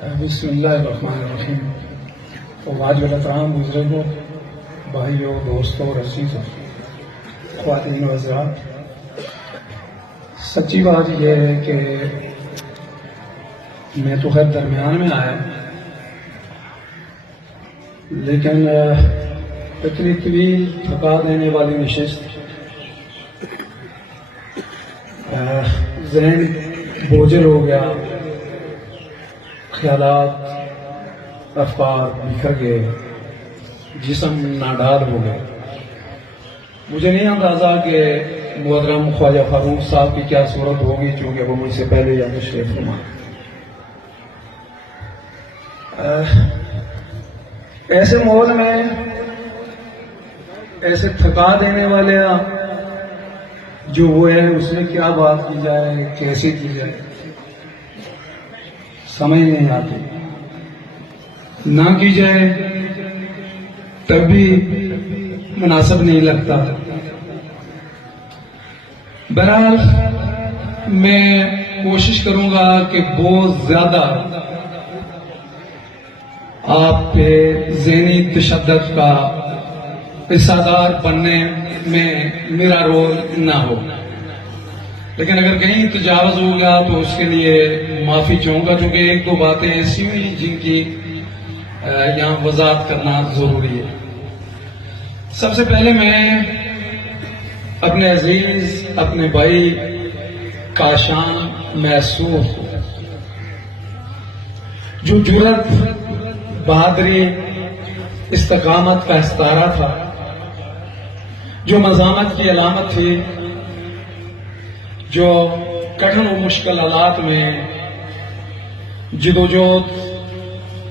بسم اللہ الرحمن الرحیم. واجب احترام بزرگوں، بھائیوں، دوستوں اور عزیزوں، خواتین و حضرات، سچی بات یہ ہے کہ میں تو خیر درمیان میں آیا، لیکن اتنی طویل تھکا دینے والی نشست، ذہن بوجھل ہو گیا، خیالات افکار بکھر گئے، جسم ناڈال ہو گئے. مجھے نہیں اندازہ کہ محترم خواجہ فاروق صاحب کی کیا صورت ہوگی، چونکہ وہ مجھ سے پہلے یا تشریف فرما. ایسے ماحول میں ایسے تھکا دینے والے جو وہ ہے، اس میں کیا بات کی جائے، کیسے کی جائے، سمجھ نہیں آتی. نہ کی جائے تب بھی مناسب نہیں لگتا. بہرحال میں کوشش کروں گا کہ بہت زیادہ آپ پہ ذہنی تشدد کا حصہ دار بننے میں میرا رول نہ ہو، لیکن اگر کہیں تجاوز ہو گیا تو اس کے لیے معافی چاہوں گا، کیونکہ ایک دو باتیں ایسی ہوئی جن کی یہاں وضاحت کرنا ضروری ہے. سب سے پہلے میں اپنے عزیز، اپنے بھائی کاشان محسور جو جرأت، بہادری، استقامت کا استعارہ تھا، جو مزاحمت کی علامت تھی، جو کٹھن و مشکل حالات میں جدوجہد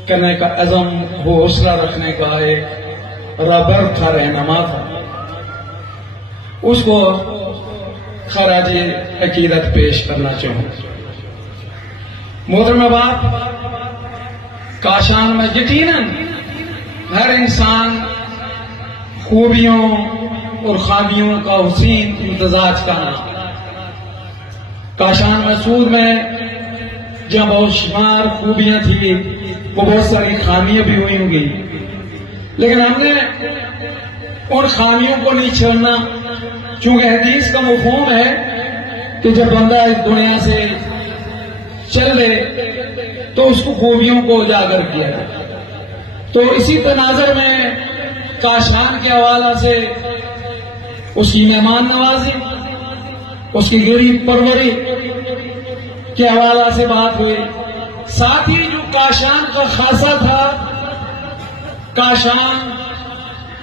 کرنے کا عزم و حوصلہ رکھنے کا ایک رہبر تھا، رہنما تھا، اس کو خراج عقیدت پیش کرنا چاہوں. محترم باپ، کاشان میں یقیناً ہر انسان خوبیوں اور خامیوں کا حسین امتزاج کا نام. کاشان محسور میں جہاں بہت شمار خوبیاں تھیں، وہ بہت ساری خامیاں بھی ہوئی ہوں گی، لیکن ہم نے ان خامیوں کو نہیں چھوڑنا، چونکہ حدیث کا مفہوم ہے کہ جب بندہ اس دنیا سے چل لے تو اس کو خوبیوں کو اجاگر کیا جائے. تو اسی تناظر میں کاشان کے حوالہ سے اس کی مہمان نوازی، اس کی غریب پروری کے حوالہ سے بات ہوئی. ساتھ ہی جو کاشان کا خاصہ تھا، کاشان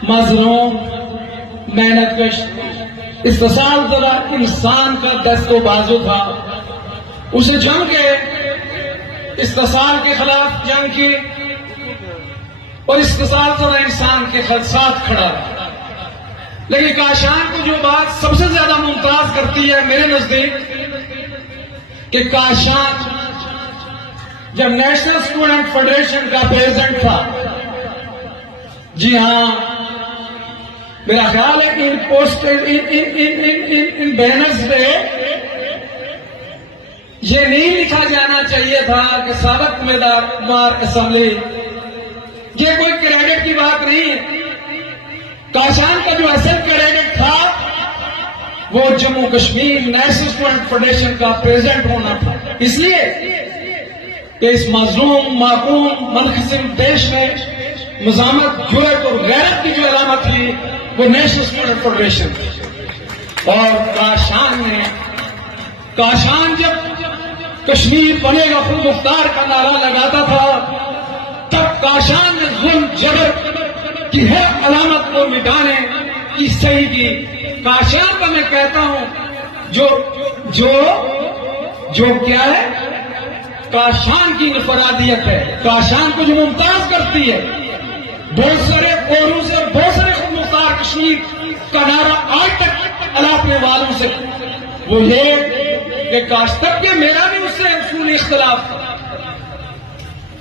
مظلوم، محنت کش، استحصال زدہ انسان کا دست و بازو تھا. اسے جنگ کے استحصال کے خلاف جنگ کی اور استحصال زدہ انسان کے ساتھ کھڑا رہا. لیکن کاشان کو جو بات سب سے زیادہ ممتاز کرتی ہے میرے نزدیک، کہ کاشان جب نیشنل اسٹوڈنٹ فیڈریشن کا پریزیڈنٹ تھا، جی ہاں، میرا خیال ہے کہ ان بینرز پہ یہ نہیں لکھا جانا چاہیے تھا کہ سابق مار اسمبلی. یہ کوئی کریڈٹ کی بات نہیں ہے. کاشان کا جو اصل کریڈٹ تھا وہ Jammu Kashmir national student federation کا پریزیڈنٹ ہونا تھا، اس لیے کہ اس مظلوم، معقوم، منقسم دیش میں مزاحمت، جرأت اور غیرت کی جو علامت تھی وہ نیشنل اسٹوڈنٹ فیڈریشن تھی. اور کاشان جب کشمیر بنے گا خود مختار کا نعرہ لگاتا تھا، تب کاشان نے ظلم، جبر کی ہر علامت کو مٹانے کی صحیح کی. کاشان کا میں کہتا ہوں جو کیا ہے، کاشان کی انفرادیت ہے. کاشان کو جو ممتاز کرتی ہے بہت سارے قوروں سے اور بہت سارے خود مختار کشمیر کا نعرہ آج تک الاپنے والوں سے، وہ یہ کہ کاش تک کہ میرا بھی اس سے اصولی اختلاف تھا،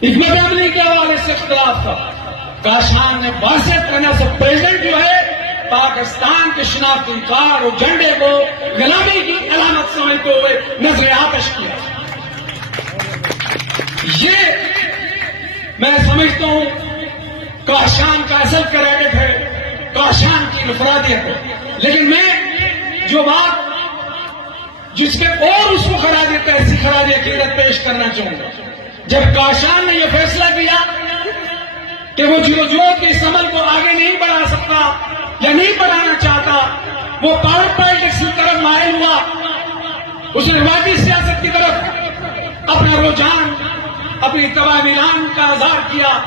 حکمت عملی کے حوالے سے اختلاف تھا. کاشان نے واضح کرنا سے پریزیڈنٹ جو ہے پاکستان کے شناختی کار اور جھنڈے کو غلامی کی علامت سمجھتے ہوئے نظر آتش کیا. یہ میں سمجھتا ہوں کاشان کا اصل کریڈٹ ہے کاشان کی انفرادیت ہے، لیکن میں جو بات جس کے اور اس کو خراج ایسی خراج عقیدت پیش کرنا چاہوں گا، جب کاشان نے یہ فیصلہ کیا کہ وہ جیوجوت کے اس عمل کو آگے نہیں بڑھا سکتا یا نہیں بڑھانا چاہتا، وہ پاور پالیٹکس کی طرف مائل ہوا، اس نے روایتی سیاست کی طرف اپنا رجحان اپنی توانیان کا اظہار کیا،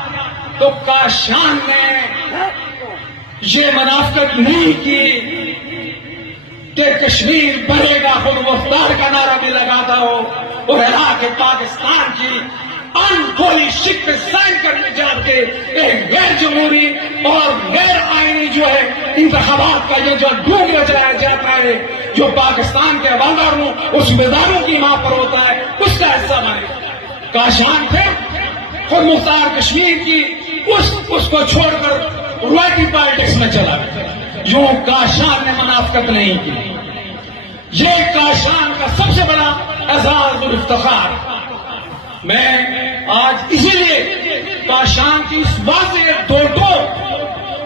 تو کاشان نے یہ منافقت نہیں کی کہ کشمیر بڑھے گا خود مختار کا نعرہ بھی لگاتا ہو اور عراق پاکستان کی انکھولی شک سائن کرنے جا کے ایک غیر جمہوری اور غیر آئینی جو ہے انتخابات کا یہ جو ڈھونگ رچایا جاتا ہے جو پاکستان کے عوامداروں اور صوبیداروں کی ماں پر ہوتا ہے اس کا حصہ بنے۔ کاشان پھر خود مختار کشمیر کی اس کو چھوڑ کر روایتی پالیٹکس میں چلا گیا۔ یوں کاشان نے منافقت نہیں کی، یہ کاشان کا سب سے بڑا اعزاز اور افتخار۔ میں آج اسی لیے کاشان کی اس واضح دو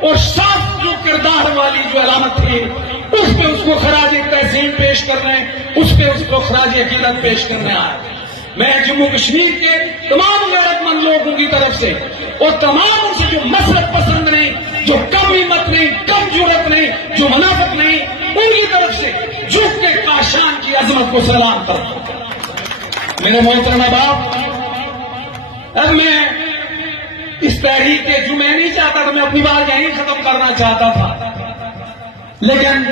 اور صاف جو کردار والی جو علامت تھی اس پہ اس کو خراج تحسین پیش کرنے، اس پہ اس کو خراج عقیدت پیش کرنے آیا۔ میں جموں کشمیر کے تمام غیرت مند لوگوں کی طرف سے اور تمام ان سے جو مسلک پسند نہیں، جو کم ہمت نہیں، کم جرت نہیں، جو منافق نہیں، ان کی طرف سے جھک کے کاشان کی عظمت کو سلام کرتا ہوں۔ میرے محترم احباب، اب میں اس تحریک کے جو میں نہیں چاہتا تھا، میں اپنی بات یہیں ختم کرنا چاہتا تھا، لیکن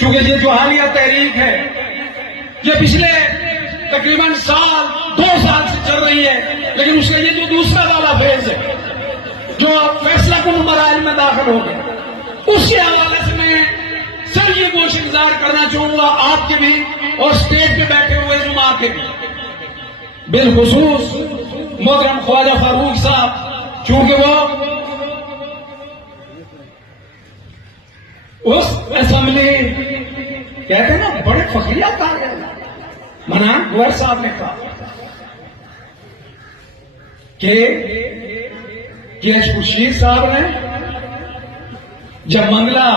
چونکہ یہ جو حالیہ تحریک ہے یہ پچھلے تقریباً دو سال سے چل رہی ہے، لیکن اس کا یہ جو دوسرا والا فیز ہے جو فیصلہ کن مراحل میں داخل ہو گئے، اس کے حوالے سے میں سر یہ گوش گزار کرنا چاہوں گا آپ کے بھی اور اسٹیج پہ بیٹھے ہوئے جماعت کے بھی، بالخصوص محترم خواجہ فاروق صاحب، چونکہ وہ اس اسمبلی کہتے ہیں نا بڑے فخریہ کار ہیں، منان گوہر صاحب نے کہا کہ خورشید صاحب نے جب منگلہ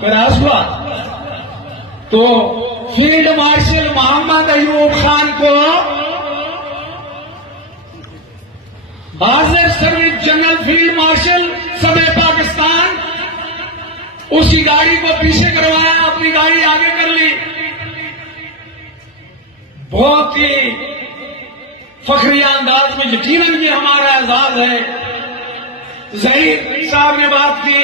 کراس ہوا تو فیلڈ مارشل محمد ایوب خان کو حاضر سروس جنرل فیلڈ مارشل سب پاکستان اسی گاڑی کو پیچھے کروایا، اپنی گاڑی آگے کر لی۔ بہت ہی فخریہ انداز میں یقیناً یہ ہمارا اعزاز ہے۔ ظہیر صاحب نے بات کی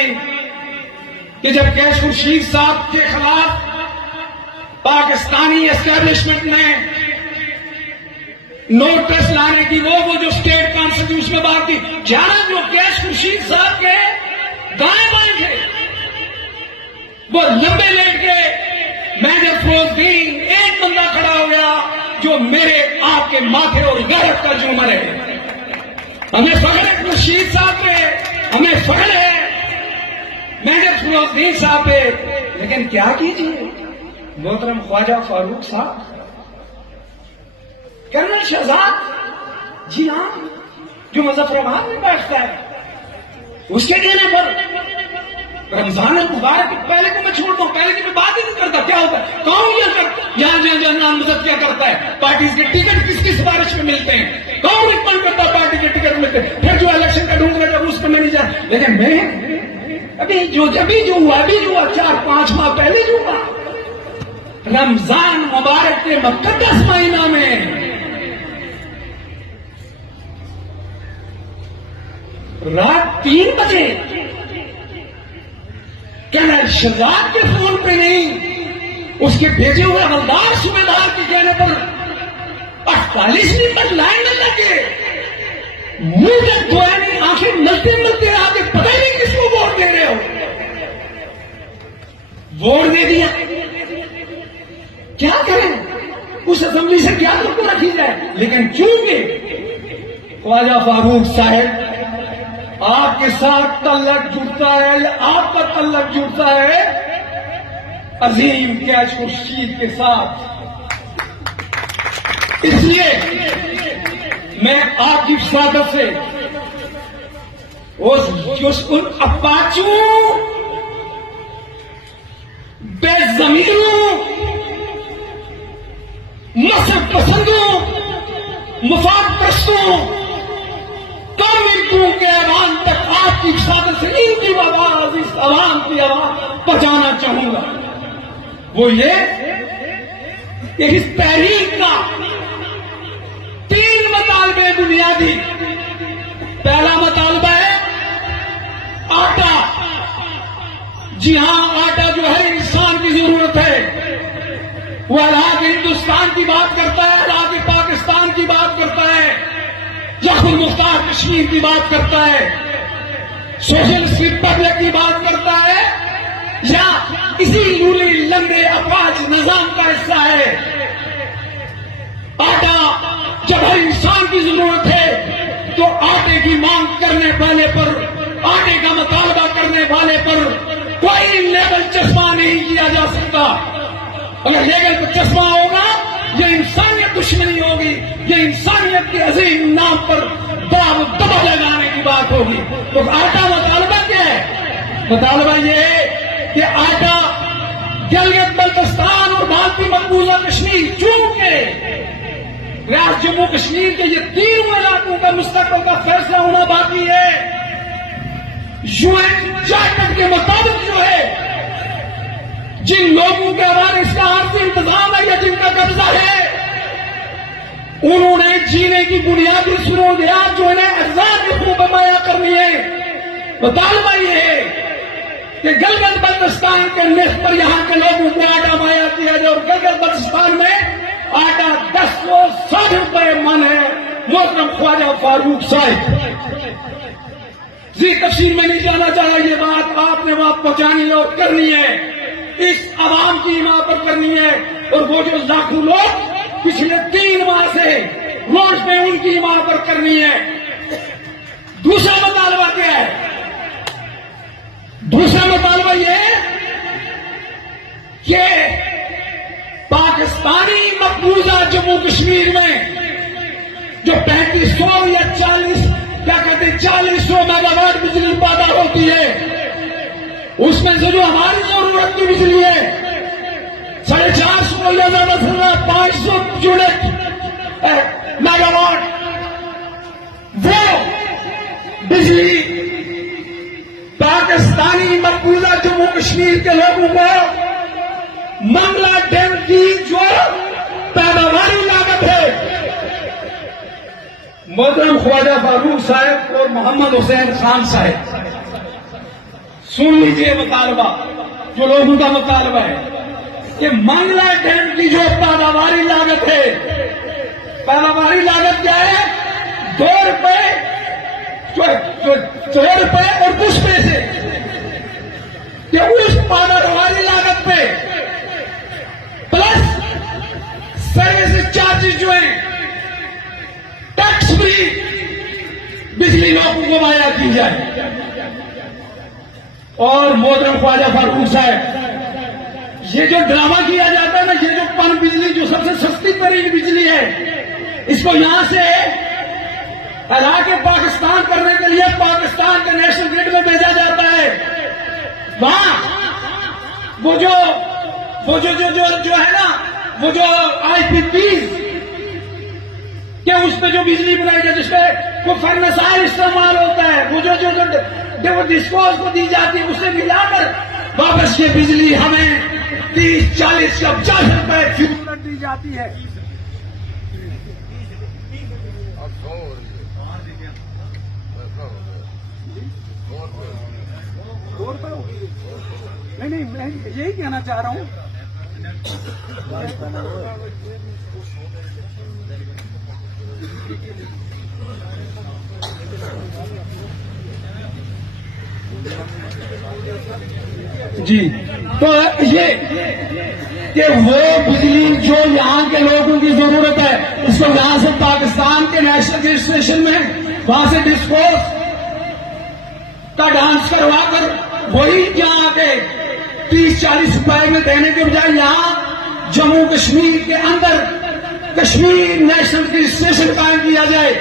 کہ جب کیش خورشید صاحب کے خلاف پاکستانی اسٹیبلشمنٹ نے نوٹس لانے کی وہ جو اسٹیٹ کانسل اس میں بات کی، جانا جو کیش خورشید صاحب کے دائیں بائیں تھے وہ لمبے لیٹ گئے، میں نے فروز دین ایک بندہ کھڑا ہو گیا جو میرے آپ کے ماتھے اور غیرت کا جومر ہے۔ ہمیں فخر ہے خورشید صاحب پہ، ہمیں فخر ہے میجر فروز دین صاحب پہ، لیکن کیا کیجیے محترم خواجہ فاروق صاحب، کرنل شہزاد جیلان جو مظفرآباد میں بیٹھتا ہے، اس کے کہنے پر رمضان المبارک پہلے کو میں چھوڑتا ہوں، پہلے کی میں بات ہی نہیں کرتا، کیا ہوتا ہے کون یہاں نامزد کیا کرتا ہے، پارٹیز کے ٹکٹ کس کی سفارش میں ملتے ہیں، کون ریکمینڈ کرتا ہے پارٹی کے ٹکٹ ملتے ہیں، پھر جو الیکشن کا ڈھونگ لگا اس کو میں نہیں جاتا، لیکن میں ابھی جو ہوا 4-5 ماہ پہلے جو ہوا رمضان مبارک کے مقدس مہینہ میں رات 3 بجے کرنل شہزاد کے فون پہ نہیں، اس کے بھیجے ہوئے حوالدار صوبیدار کے کہنے پر 48 منٹ لائن میں لگے، منہ تک دھویا نہیں، آنکھیں ملتے ملتے آگے پتہ ہی نہیں کس کو ووٹ دے رہے ہو، ووٹ دے دیا، کیا کریں اس اسمبلی سے کیا کو رکھی جائے، لیکن چونکہ خواجہ فاروق صاحب آپ کے ساتھ تعلق جڑتا ہے یا آپ کا تعلق جڑتا ہے عظیم کیش خورشید کے ساتھ، اس لیے میں آپ کی سعادت سے ان اپاچوں، بے ضمیروں، مذہب پسندوں، مفاد پرستوں، کامنٹوں کے ایوان تک آپ کی صادر سے ان کی آواز، اس عوام کی آواز پہنچانا چاہوں گا۔ وہ یہ کہ اس تحریک کا 3 مطالبے بنیادی۔ پہلا مطالبہ ہے آٹا۔ جی ہاں، آٹا جو ہے انسان کی ضرورت ہے۔ وہ علاقہ ہندوستان کی بات کرتا ہے، علاقہ پاکستان کی بات کرتا ہے، یا خود مختار کشمیر کی بات کرتا ہے، سوشلسٹ ریپبلک کی بات کرتا ہے، یا اسی لولی لنگڑے افواج نظام کا حصہ ہے۔ آٹا جب ہر انسان کی ضرورت ہے تو آٹے کی مانگ کرنے والے پر، آٹے کا مطالبہ کرنے والے پر کوئی لیبل چشمہ نہیں کیا جا سکتا۔ اگر لیبل پر چشمہ ہوگا یہ انسانیت دشمنی ہوگی، یہ انسانیت کے عظیم نام پر داغ دبا لگانے کی بات ہوگی۔ تو آٹا مطالبہ کیا ہے؟ مطالبہ یہ ہے کہ آٹا گلگت بلتستان اور بھارتی مقبوضہ کشمیر، چونکہ ریاست جموں کشمیر کے یہ 3 علاقوں کا مستقبل کا فیصلہ ہونا باقی ہے، یو این چارٹر کے مطابق جو ہے جن لوگوں کے حوالے اس کا عارضی انتظام ہے یا جن کا قبضہ ہے، انہوں نے جینے کی بنیادی ضروریات جو انہیں اجزاء کے خوب مہیا کرنی ہے۔ مطالبہ یہ ہے کہ گلگت بلتستان کے نصف پر یہاں کے لوگوں کو آٹا مہیا کیا جائے، اور گلگت بلتستان میں آٹا 1060 روپے من ہے۔ محترم خواجہ فاروق صاحب، تفصیل میں نہیں جانا چاہا، یہ بات آپ نے وہاں پہنچانی ہے اور کرنی ہے، اس عوام کی ماں پر کرنی ہے۔ اور وہ جو لاکھوں لوگ پچھلے 3 ماہ سے روز میں ان کی ماں پر کرنی ہے۔ دوسرا مطالبہ کیا ہے؟ دوسرا مطالبہ یہ ہے کہ پاکستانی مقبوضہ جموں کشمیر میں جو 3500 یا 4000 میگا واٹ بجلی پیدا ہوتی ہے، اس میں سے جو ہماری ضرورت کی بجلی ہے 450 یا زیادہ سے زیادہ 500 یونٹ میگا واٹ، وہ بجلی پاکستانی مقبوضہ جموں کشمیر کے لوگوں کو منگلا ڈیم کی جو پیداواری لاگت ہے، محترم خواجہ فاروق صاحب اور محمد حسین خان صاحب سن لیجئے مطالبہ جو لوگوں کا مطالبہ ہے کہ منگلا ڈیم کی جو پیداواری لاگت ہے، پیداواری لاگت کیا ہے؟ 2 روپے اور کچھ پیسے، کہ اس پیداواری لاگت پہ پلس سروس چارجز جو ہیں ٹیکس فری بجلی لوگوں کو مہیا کی جائے۔ اور محترم خواجہ فاروق صاحب، یہ جو ڈرامہ کیا جاتا ہے نا، یہ جو پن بجلی جو سب سے سستی ترین بجلی ہے، اس کو یہاں سے علاقے پاکستان کرنے کے لیے پاکستان کے نیشنل گرڈ میں بھیجا جاتا ہے۔ وہاں وہ جو ہے نا، وہ جو آئی پی پیز کہ اس پہ جو بجلی بنائی جائے، جس پہ وہ فرنسائل استعمال ہوتا ہے، وہ جو ڈسپوز کو دی جاتی ہے، اسے ملا کر واپس یہ بجلی ہمیں 30، 40 یا 50 روپے فی یونٹ دی جاتی ہے۔ نہیں، میں یہی کہنا چاہ رہا ہوں۔ جی، تو یہ کہ وہ بجلی جو یہاں کے لوگوں کی ضرورت ہے، اس کو یہاں سے پاکستان کے نیشنل گریڈ اسٹیشن میں وہاں سے ڈسپوز کا ڈانس کروا کر وہی یہاں کے 30-40 روپئے میں دینے کے بجائے یہاں جموں کشمیر کے اندر کشمیر نیشنل گریڈ اسٹیشن قائم کیا جائے،